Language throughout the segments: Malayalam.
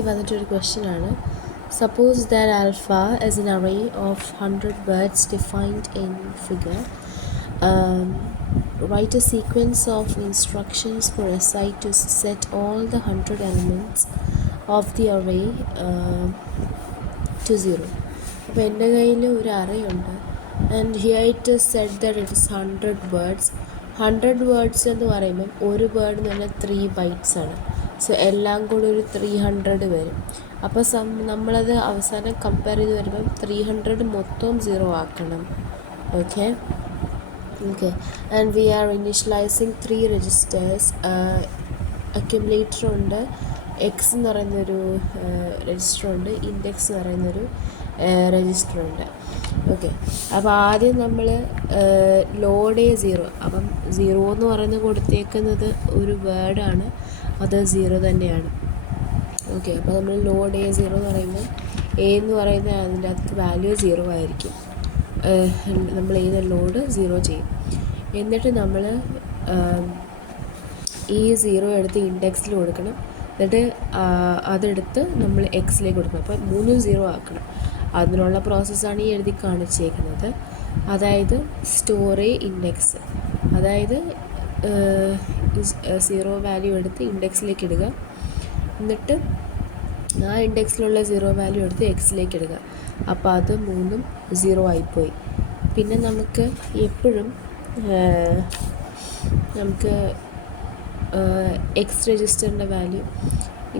വന്നിട്ടൊരു ക്വസ്റ്റ്യൻ ആണ്. Suppose that alpha is an array of 100 words defined in figure. Write a sequence of instructions for SI to set all the 100 elements of the array to 0. അപ്പോൾ എൻ്റെ കയ്യിൽ ഒരു അറേ ഉണ്ട് and here it is set that it is 100 words. 100 words എന്ന് പറയുമ്പം ഒരു വേർഡ് എന്ന് പറഞ്ഞാൽ 3 ബൈറ്റ്സ് ആണ്. സോ എല്ലാം കൂടി ഒരു 300 വരും. അപ്പോൾ നമ്മളത് അവസാനം കമ്പയർ ചെയ്ത് വരുമ്പം 300 മൊത്തം 0 ആക്കണം. Okay and we are initialising 3 registers. Accumulator ഉണ്ട്, എക്സ് എന്ന് പറയുന്നൊരു രജിസ്റ്റർ ഉണ്ട്, ഇൻഡെക്സ് എന്ന് പറയുന്നൊരു രജിസ്റ്റർ ഉണ്ട്. ഓക്കെ, അപ്പോൾ ആദ്യം നമ്മൾ ലോഡ് 0. അപ്പം 0 എന്ന് പറയുന്നത് കൊടുത്തേക്കുന്നത് ഒരു വേർഡാണ്, അത് 0 തന്നെയാണ്. ഓക്കെ, അപ്പോൾ നമ്മൾ ലോഡ് 0 എന്ന് പറയുമ്പോൾ എന്ന് പറയുന്നത് അതിൻ്റെ അകത്ത് വാല്യൂ 0 ആയിരിക്കും. നമ്മൾ ലോഡ് 0 ചെയ്യും. എന്നിട്ട് നമ്മൾ ഈ 0 എടുത്ത് ഇൻഡെക്സിൽ കൊടുക്കണം. എന്നിട്ട് അതെടുത്ത് നമ്മൾ എക്സിലേക്ക് കൊടുക്കണം. അപ്പോൾ 3 0 ആക്കണം. അതിനുള്ള പ്രോസസ്സാണ് ഈ എഴുതി കാണിച്ചേക്കുന്നത്. അതായത് സ്റ്റോർ ഇൻഡെക്സ്, അതായത് 0 വാല്യൂ എടുത്ത് ഇൻഡെക്സിലേക്ക് ഇടുക, എന്നിട്ട് ആ ഇൻഡെക്സിലുള്ള 0 വാല്യൂ എടുത്ത് എക്സിലേക്ക് ഇടുക. അപ്പോൾ അത് 3 0 ആയിപ്പോയി. പിന്നെ നമുക്ക് എപ്പോഴും നമുക്ക് എക്സ് രജിസ്റ്ററിൻ്റെ വാല്യൂ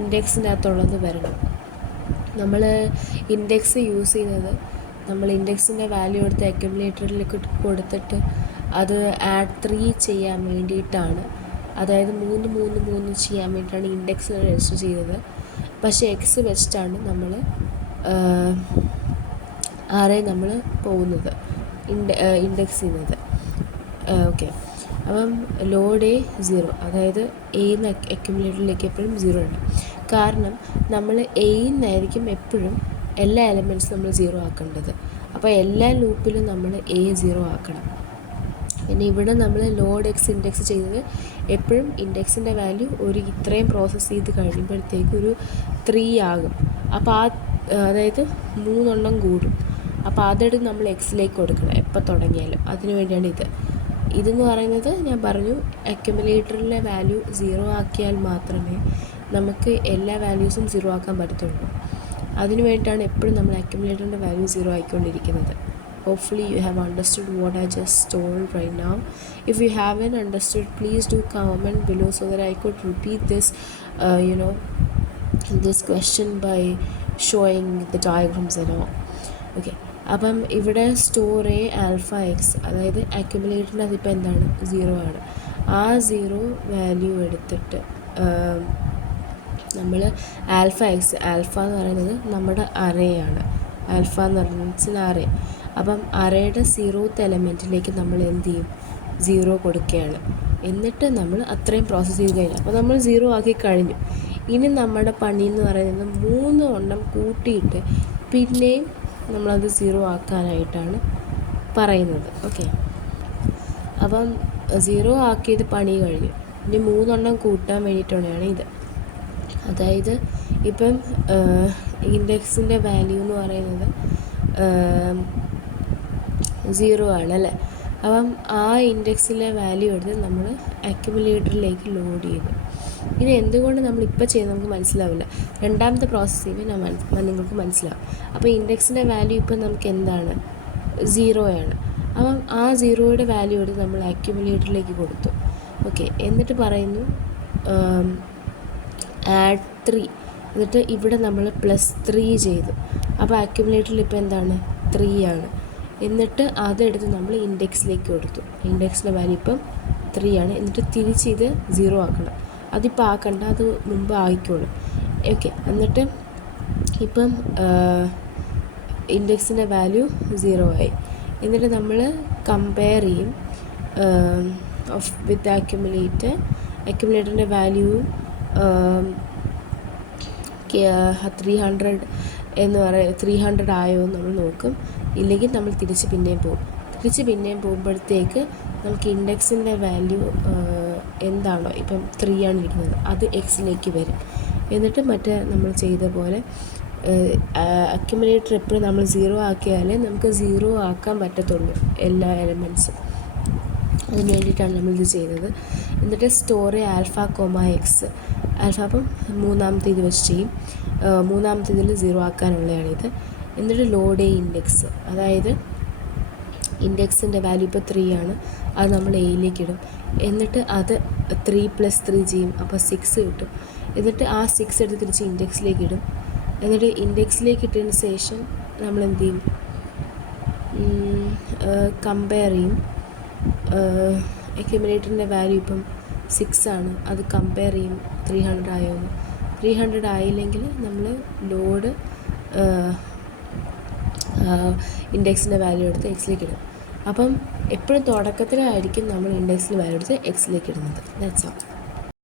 ഇൻഡെക്സിൻ്റെ അകത്തുള്ളത് വരണം. നമ്മൾ ഇൻഡെക്സ് യൂസ് ചെയ്യുന്നത് നമ്മൾ ഇൻഡെക്സിൻ്റെ വാല്യൂ എടുത്ത് അക്യുമുലേറ്ററിലേക്ക് കൊടുത്തിട്ട് അത് ആഡ് 3 ചെയ്യാൻ വേണ്ടിയിട്ടാണ്. അതായത് 3 3 3 ചെയ്യാൻ വേണ്ടിയിട്ടാണ് ഇൻഡെക്സ് രജിസ്റ്റർ ചെയ്തത്. പക്ഷേ എക്സ് വെച്ചിട്ടാണ് നമ്മൾ ആരെ നമ്മൾ പോകുന്നത്, ഇൻഡെക്സ് ചെയ്യുന്നത്. ഓക്കെ, അപ്പം ലോഡ് 0, അതായത് എന്ന് അക്യുമുലേറ്ററിലേക്ക് എപ്പോഴും 0 ഉണ്ട്. കാരണം നമ്മൾ എന്നായിരിക്കും എപ്പോഴും എല്ലാ എലമെൻറ്റ്സും നമ്മൾ 0 ആക്കേണ്ടത്. അപ്പോൾ എല്ലാ ലൂപ്പിലും നമ്മൾ 0 ആക്കണം. പിന്നെ ഇവിടെ നമ്മൾ ലോഡ് എക്സ് ഇൻഡെക്സ് ചെയ്തത് എപ്പോഴും ഇൻഡെക്സിൻ്റെ വാല്യൂ ഒരു ഇത്രയും പ്രോസസ്സ് ചെയ്ത് കഴിയുമ്പോഴത്തേക്ക് ഒരു 3 ആകും. അപ്പോൾ അതായത് 3 കൂടും. അപ്പോൾ അതെടുത്ത് നമ്മൾ എക്സിലേക്ക് കൊടുക്കണം എപ്പോൾ തുടങ്ങിയാലും. അതിനു വേണ്ടിയാണ് ഇതെന്ന് പറയുന്നത്. ഞാൻ പറഞ്ഞു, അക്യുമുലേറ്ററിലെ വാല്യൂ 0 ആക്കിയാൽ മാത്രമേ നമുക്ക് എല്ലാ വാല്യൂസും 0 ആക്കാൻ പറ്റത്തുള്ളൂ. അതിനു വേണ്ടിയിട്ടാണ് എപ്പോഴും നമ്മൾ അക്യുമുലേറ്ററിൻ്റെ value 0 ആയിക്കൊണ്ടിരിക്കുന്നത്. Hopefully you have understood what I just told right now. If you haven't understood, please do comment below so that I could repeat this this question by showing the diagrams and all. Okay, അപ്പം ഇവിടെ സ്റ്റോർ ആൽഫ എക്സ്, അതായത് അക്യുമുലേറ്ററിൻ്റെ അതിപ്പോൾ എന്താണ് 0 ആണ്. ആ 0 വാല്യൂ എടുത്തിട്ട് നമ്മൾ ആൽഫ എക്സ്, ആൽഫ എന്ന് പറയുന്നത് നമ്മുടെ അറേയാണ്. ആൽഫ എന്ന് പറയുന്നത് അറേ. അപ്പം അറേയുടെ 0th എലമെൻറ്റിലേക്ക് നമ്മൾ എന്ത് ചെയ്യും, 0 കൊടുക്കുകയാണ്. എന്നിട്ട് നമ്മൾ അത്രയും പ്രോസസ്സ് ചെയ്ത് കഴിഞ്ഞു. അപ്പോൾ നമ്മൾ 0 ആക്കി കഴിഞ്ഞു. ഇനി നമ്മുടെ പണി എന്ന് പറയുന്നത് 3 കൂട്ടിയിട്ട് പിന്നെയും നമ്മളത് 0 ആക്കാനായിട്ടാണ് പറയുന്നത്. ഓക്കെ, അപ്പം 0 ആക്കിയത് പണി കഴിഞ്ഞു. ഇനി 3 കൂട്ടാൻ വേണ്ടിയിട്ടാണ് ഇത്. അതായത് ഇപ്പം ഇൻഡെക്സിൻ്റെ വാല്യൂ എന്ന് പറയുന്നത് 0 ആണല്ലേ. അപ്പം ആ ഇൻഡെക്സിലെ വാല്യൂ എടുത്ത് നമ്മൾ അക്യുമുലേറ്ററിലേക്ക് ലോഡ് ചെയ്തു. ഇനി എന്തുകൊണ്ട് നമ്മളിപ്പോൾ ചെയ്യുന്നത് നമുക്ക് മനസ്സിലാവില്ല. രണ്ടാമത്തെ പ്രോസസ്സ് ചെയ്യുമ്പോൾ നിങ്ങൾക്ക് മനസ്സിലാവും. അപ്പോൾ ഇൻഡെക്സിൻ്റെ വാല്യൂ ഇപ്പം നമുക്ക് എന്താണ്, 0 ആണ്. അപ്പം ആ 0യുടെ വാല്യൂ എടുത്ത് നമ്മൾ അക്യുമുലേറ്ററിലേക്ക് കൊടുത്തു. ഓക്കെ, എന്നിട്ട് പറയുന്നു ആഡ് 3. എന്നിട്ട് ഇവിടെ നമ്മൾ +3 ചെയ്തു. അപ്പോൾ അക്യുമുലേറ്ററിൽ ഇപ്പോൾ എന്താണ്, 3 ആണ്. എന്നിട്ട് അതെടുത്ത് നമ്മൾ ഇൻഡെക്സിലേക്ക് കൊടുത്തു. ഇൻഡെക്സിൻ്റെ വാല്യൂ ഇപ്പം 3 ആണ്. എന്നിട്ട് തിരിച്ച് ഇത് 0 ആക്കണം. അതിപ്പോൾ ആക്കണ്ട, അത് മുമ്പ് ആയിക്കോളും. ഓക്കെ, എന്നിട്ട് ഇപ്പം ഇൻഡെക്സിൻ്റെ വാല്യൂ 0 ആയി. എന്നിട്ട് നമ്മൾ കമ്പയർ ചെയ്യും വിത്ത് അക്യുമുലേറ്ററിൻ്റെ വാല്യൂവും 300 എന്ന് 300 ആയോ എന്ന് നമ്മൾ നോക്കും. ഇല്ലെങ്കിൽ നമ്മൾ തിരിച്ച് പിന്നെയും പോകുമ്പോഴത്തേക്ക് നമുക്ക് ഇൻഡെക്സിൻ്റെ വാല്യൂ എന്താണോ ഇപ്പം 3 ആണ് ഇരിക്കുന്നത് അത് എക്സിലേക്ക് വരും. എന്നിട്ട് മറ്റേ നമ്മൾ ചെയ്ത പോലെ അക്യുമുലേറ്റർ എപ്പോഴും നമ്മൾ 0 ആക്കിയാലേ നമുക്ക് 0 ആക്കാൻ പറ്റത്തുള്ളൂ എല്ലാ എലമെൻറ്റ്സും. അതിന് വേണ്ടിയിട്ടാണ് നമ്മളിത് ചെയ്യുന്നത്. എന്നിട്ട് store alpha comma X, alpha അപ്പം മൂന്നാമത്തെ ഇത് വെച്ച് ചെയ്യും, മൂന്നാമത്തെ ഇതിൽ 0 ആക്കാനുള്ളതാണിത്. എന്നിട്ട് ലോഡ് ഇൻഡെക്സ്, അതായത് ഇൻഡെക്സിൻ്റെ വാല്യൂ ഇപ്പോൾ 3 ആണ്, അത് നമ്മൾ എയിലേക്ക് ഇടും. എന്നിട്ട് അത് 3 + 3 ചെയ്യും, അപ്പോൾ 6 കിട്ടും. എന്നിട്ട് ആ 6 എടുത്ത് തിരിച്ച് ഇൻഡെക്സിലേക്ക് ഇടും. എന്നിട്ട് ഇൻഡെക്സിലേക്ക് ഇട്ടതിന് ശേഷം നമ്മൾ എന്ത് ചെയ്യും, കമ്പയർ ചെയ്യും. അക്യുമുലേറ്ററിൻ്റെ വാല്യൂ ഇപ്പം 6 ആണ്, അത് കമ്പയർ ചെയ്യും 300 ആയോന്ന്. 300 ആയില്ലെങ്കിൽ നമ്മൾ ലോഡ് ഇൻഡെക്സിൻ്റെ വാല്യൂ എടുത്ത് എക്സിലേക്ക് ഇടും. അപ്പം എപ്പോഴും തുടക്കത്തിലായിരിക്കും നമ്മൾ ഇൻഡെക്സിൽ വാല്യൂ എടുത്ത് എക്സിലേക്ക് ഇടുന്നത്. That's all.